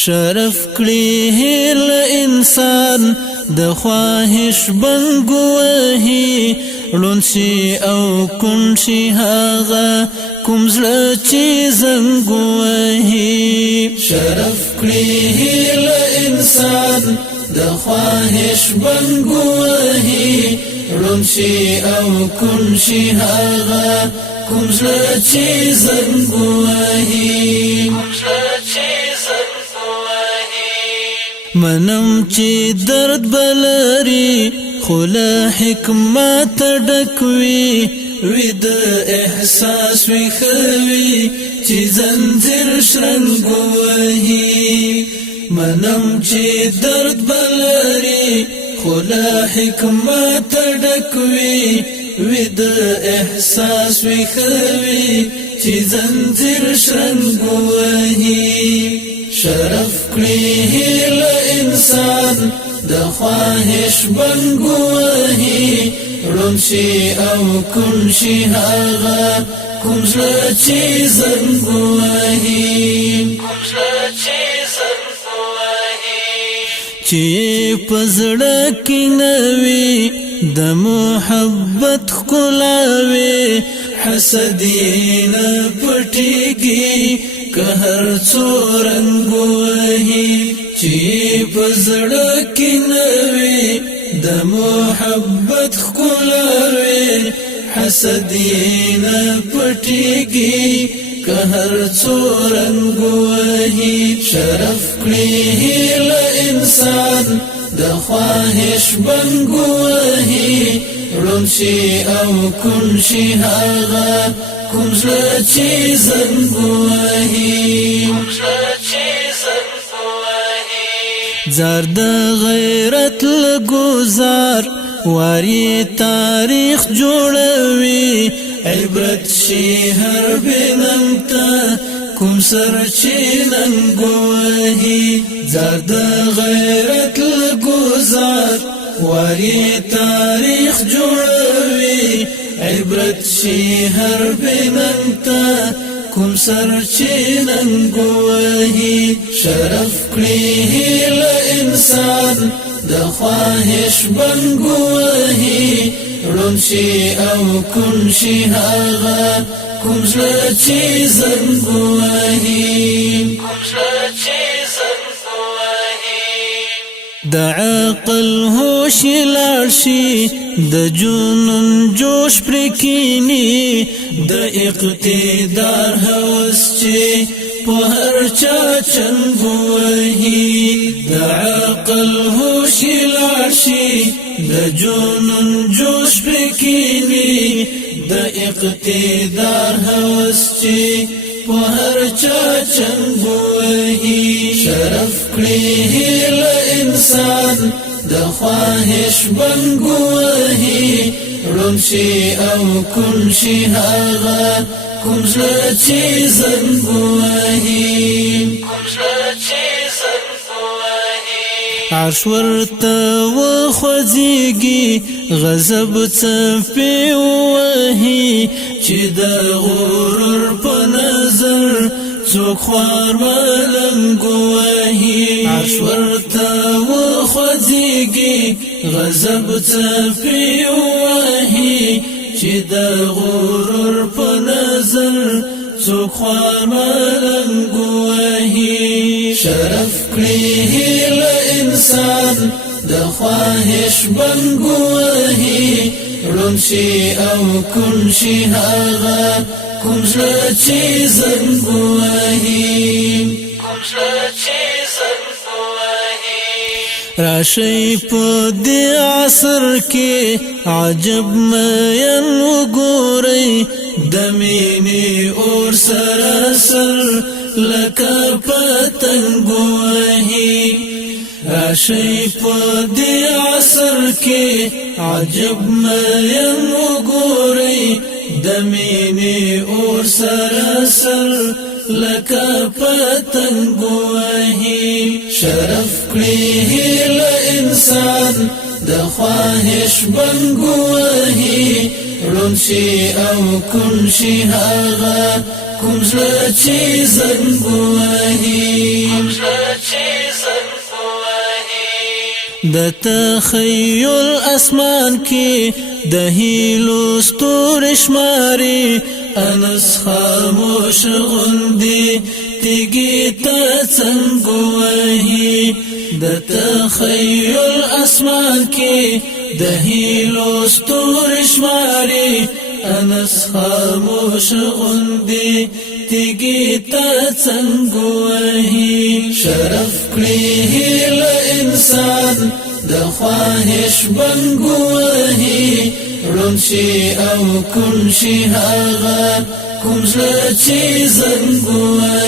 شرف کړي هیل انسان د خواهش بنګوهي لونشي او کنشي هغه کوم زړه چې زنګوهي شرف کړي هیل انسان د خواهش بنګوهي لونشي او کنشي هغه کوم زړه چې زنګوهي منم چې درد بلري خلا حکمت ډکوي وې د احساس وی خوي چې زنجیر شرنګوهي منم چې درد بلري خلا حکمت ډکوي وې د احساس وی خوي چې زنجیر شرنګوهي شرف کړي هیل انسان د خواهش بنګوهي لونشي او کنشي هغه کوم زړه چې زنګوهي چې په زړه کې نوي د محبت ښکلاوي حسدین پټيږي که هر څو رنګوهي چې په زړه کې نوي د محبت ښکلاوي حسدین پټيږي که هر څو رنګوهي شرف کړي هیل انسان د خواهش بنګوهي لونشي او کنشي هغه کوم زړه چې زنګوهي زار د غیرت لګوزار واري تاریخ جوړوي عبرت شي هر بنمتا کوم سر چې ننګوهي زار د غیرت لګوزار واري تاریخ جوړوي عبرت شي هر بنمتا کوم سر چې ننګوهي شرف کړي هیل انسان د خواهش بنګوهي لونشي او کنشي هغه کوم زړه چې زنګوهي د عقل هوش لارشي د جنون جوش پرکینی د اقتدار هوس چې په هر چا چنګوهي د عقل هوش لارشي د جنون جوش پرکینی د اقتدار هوس چې په هر چا چنګوهي شرف کړي هیل انسان د خواهش بنګوهي لونشي او کنشي هغه کوم زړه چې زنګوهي عرش ورته وخوځيږي غضب څپې وهي چې د غرور په نظر څوک خوار ملنګوهي عرش ورته وخوځيږي غضب څپې وهي چې د غرور په نظر څوک خوار ملنګوهي شرف کړي هیل انسان د خواهش بنګوهي لونشي او کنشي هغه کوم زړه چې زنګوهي راشي په دې عصر کې عجب مین وګورئ د مینې اور سره سر لکه پتنګ وهي راشي په دې عصر کې عجب مین وګورئ د مینې اور سره سر لکه پتنګ وهي شرف کړي هیل انسان د خواهش بنګوهي لونشي او کنشي هغه کوم زړه چې زنګوهي چې زنګ وهي د تخیل اسمان کې د هیلو ستوري شماري انس خاموش غوندي تیږي ته څنګه وهي د تخیل اسمان کې د هیلو ستوري شماري انس خاموش غوندي تیږي ته څنګه وهي شرف کړی هیله انسان د خواهش بنګ وهي ړوند شي او کوم شي هغه کوم زړه چې زنګ وهي